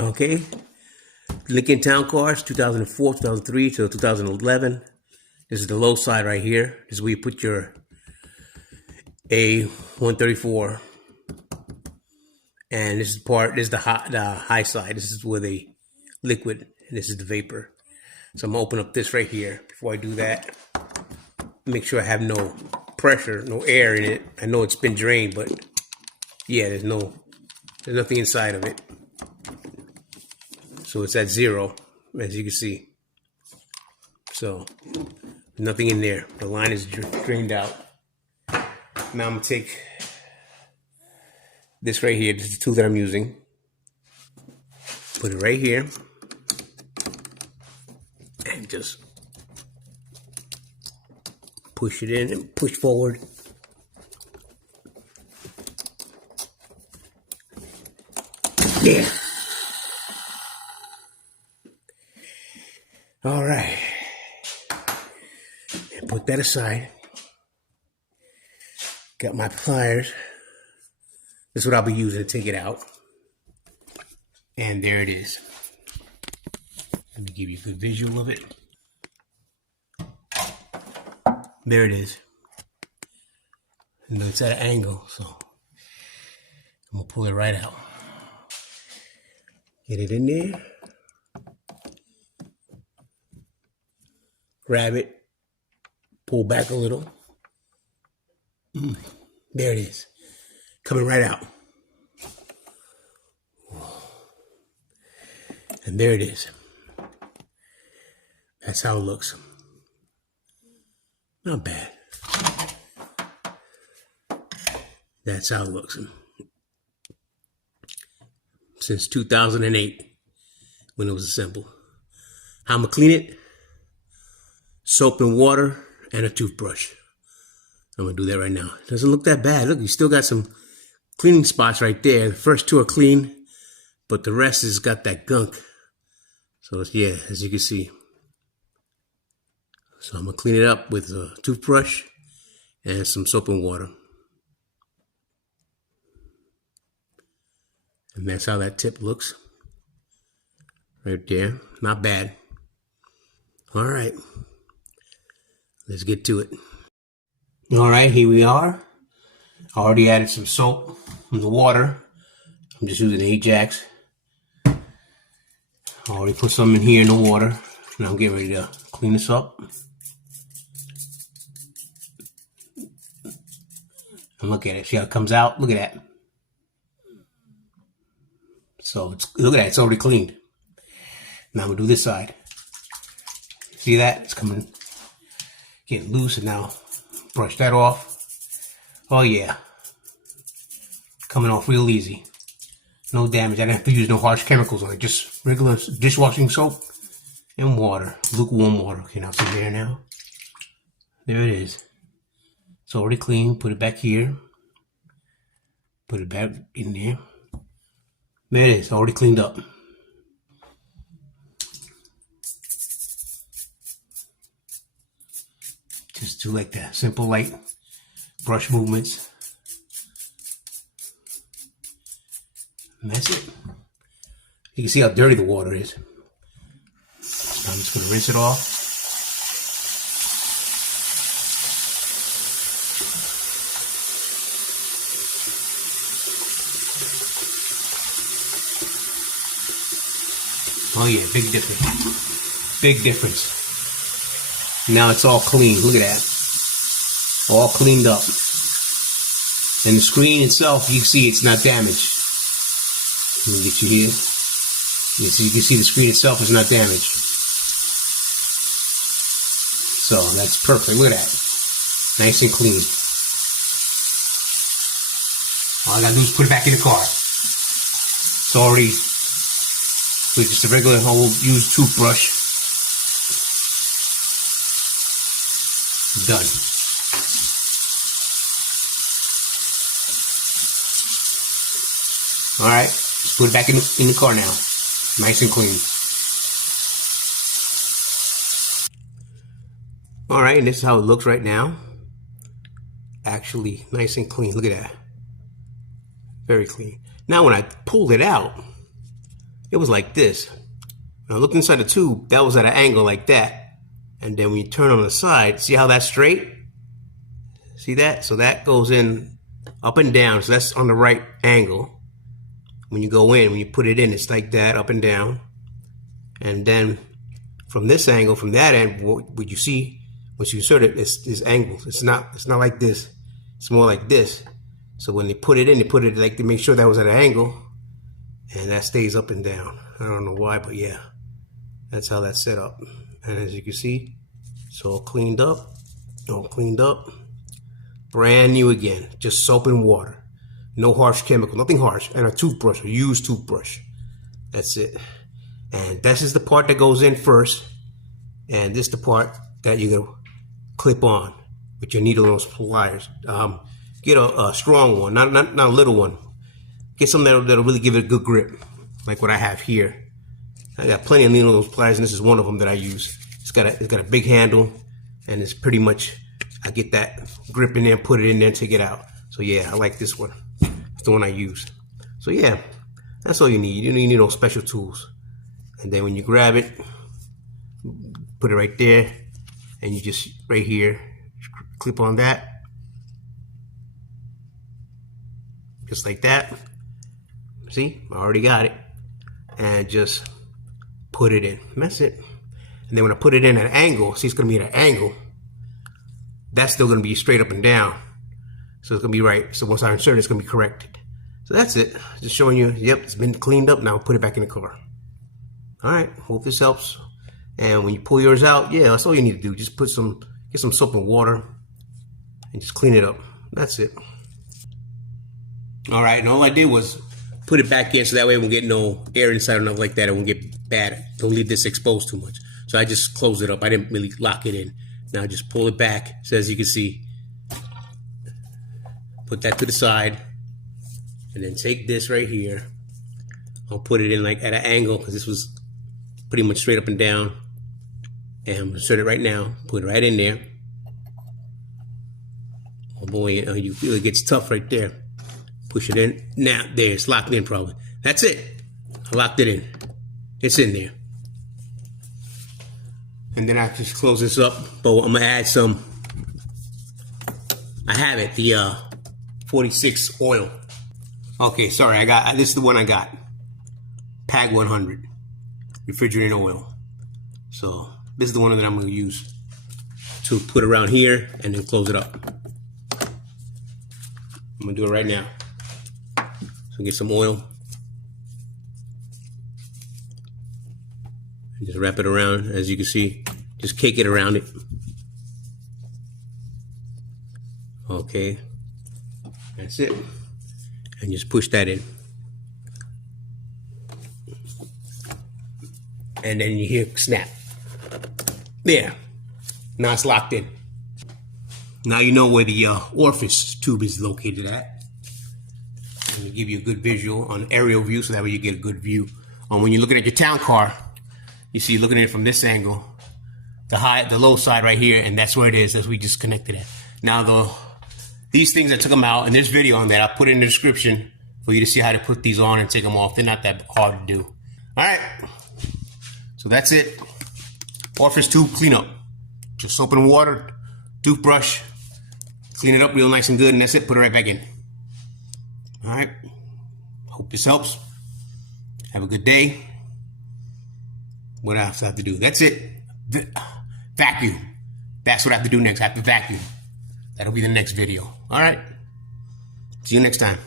Okay, Lincoln Town Cars, 2004, 2003 to 2011. This is the low side right here. This is where you put your A134, and this is the high side. This is where the liquid, and this is the vapor. So I'm gonna open up this right here. Before I do that, make sure I have no pressure, no air in it. I know it's been drained, but yeah, there's nothing inside of it. So it's at 0, as you can see. So nothing in there. The line is drained out. Now I'm gonna take this right here. This is the tool that I'm using. Put it right here, and just push it in and push forward. Yeah. All right. And put that aside. Got my pliers. This is what I'll be using to take it out. And there it is. Let me give you a good visual of it. There it is. And it's at an angle, so I'm gonna pull it right out. Get it in there. Grab it. Pull back a little. There it is. Coming right out. And there it is. That's how it looks. Not bad. That's how it looks. Since 2008, when it was assembled. How I'm gonna clean it? Soap and water and a toothbrush. I'm gonna do that right now. It doesn't look that bad. Look, you still got some cleaning spots right there. The first two are clean, but the rest has got that gunk. So yeah, as you can see. So I'm gonna clean it up with a toothbrush and some soap and water. And that's how that tip looks. Right there. Not bad. All right. Let's get to it. All right, here we are. I already added some soap from the water. I'm just using Ajax. I already put some in here in the water. Now I'm getting ready to clean this up. And look at it. See how it comes out? Look at that. So look at that. It's already cleaned. Now I'm going to do this side. See that? It's getting loose, and now brush that off. Oh yeah. Coming off real easy. No damage. I didn't have to use no harsh chemicals on it. Just regular dishwashing soap and water. Lukewarm water. Okay, now see there now. There it is. It's already clean. Put it back here. Put it back in there. There it is. Already cleaned up. Just do like that. Simple light brush movements. And that's it. You can see how dirty the water is. So I'm just going to rinse it off. Oh yeah, big difference. Big difference. Now it's all clean. Look at that. All cleaned up. And the screen itself, you can see it's not damaged. Let me get you here. You can see the screen itself is not damaged. So that's perfect. Look at that. Nice and clean. All I gotta do is put it back in the car. It's already with just a regular old used toothbrush. Done. All right, let's put it back in the car now. Nice and clean. All right, and this is how it looks right now. Actually, nice and clean. Look at that. Very clean. Now, when I pulled it out, it was like this. Now look inside the tube, that was at an angle like that. And then when you turn on the side, see how that's straight? See that? So that goes in up and down, so that's on the right angle. When you go in, when you put it in, it's like that, up and down. And then from this angle, from that end, what you see, once you insert it, it's angles. It's not like this. It's more like this. So when they put it in, they put it like to make sure that was at an angle, and that stays up and down. I don't know why, but yeah, that's how that's set up. And as you can see, it's all cleaned up, brand new again, just soap and water. No harsh chemical, nothing harsh, and a toothbrush, a used toothbrush. That's it. And this is the part that goes in first, and this is the part that you're gonna clip on with your needle nose pliers. Get a strong one, not a little one. Get something that'll really give it a good grip, like what I have here. I got plenty of needle nose pliers, and this is one of them that I use. It's got a big handle, and it's pretty much, I get that grip in there, put it in there, and take it out. So yeah, I like this one. It's the one I use. So yeah, that's all you need. You don't need no special tools. And then when you grab it, put it right there, and you just right here, clip on that, just like that. See, I already got it, and just put it in. And that's it. And then when I put it in at an angle, see, it's gonna be at an angle. That's still gonna be straight up and down. So it's gonna be right. So once I insert it, it's gonna be corrected. So that's it. Just showing you, yep, it's been cleaned up. Now put it back in the car. All right, hope this helps. And when you pull yours out, yeah, that's all you need to do. Just get some soap and water and just clean it up. That's it. All right, and all I did was put it back in so that way it won't get no air inside or nothing like that. It won't get bad. Don't leave this exposed too much. So I just closed it up. I didn't really lock it in. Now just pull it back. So as you can see, put that to the side, and then take this right here. I'll put it in like at an angle because this was pretty much straight up and down. And I'm gonna insert it right now. Put it right in there. Oh boy, you feel it gets tough right there. Push it in. Now, there, it's locked in probably. That's it. I locked it in. It's in there. And then I just close this up, but I'm gonna add some, I have it, the 46 oil. Okay, sorry, this is the one I got. PAG 100, refrigerated oil. So this is the one that I'm gonna use to put around here and then close it up. I'm gonna do it right now. So get some oil. And just wrap it around, as you can see. Just cake it around it. Okay. That's it. And just push that in. And then you hear snap. There. Now it's locked in. Now you know where the orifice tube is located at. Let me give you a good visual on aerial view, so that way you get a good view. When you're looking at your town car, you see, looking at it from this angle, the low side right here, and that's where it is, as we just connected it. Now these things, I took them out, and there's video on that. I'll put it in the description for you to see how to put these on and take them off. They're not that hard to do. All right, so that's it. Orifice tube cleanup. Just soap and water, toothbrush, clean it up real nice and good, and that's it. Put it right back in. All right, hope this helps. Have a good day. What else I have to do? That's it. Vacuum. That's what I have to do next. I have to vacuum. That'll be the next video. All right. See you next time.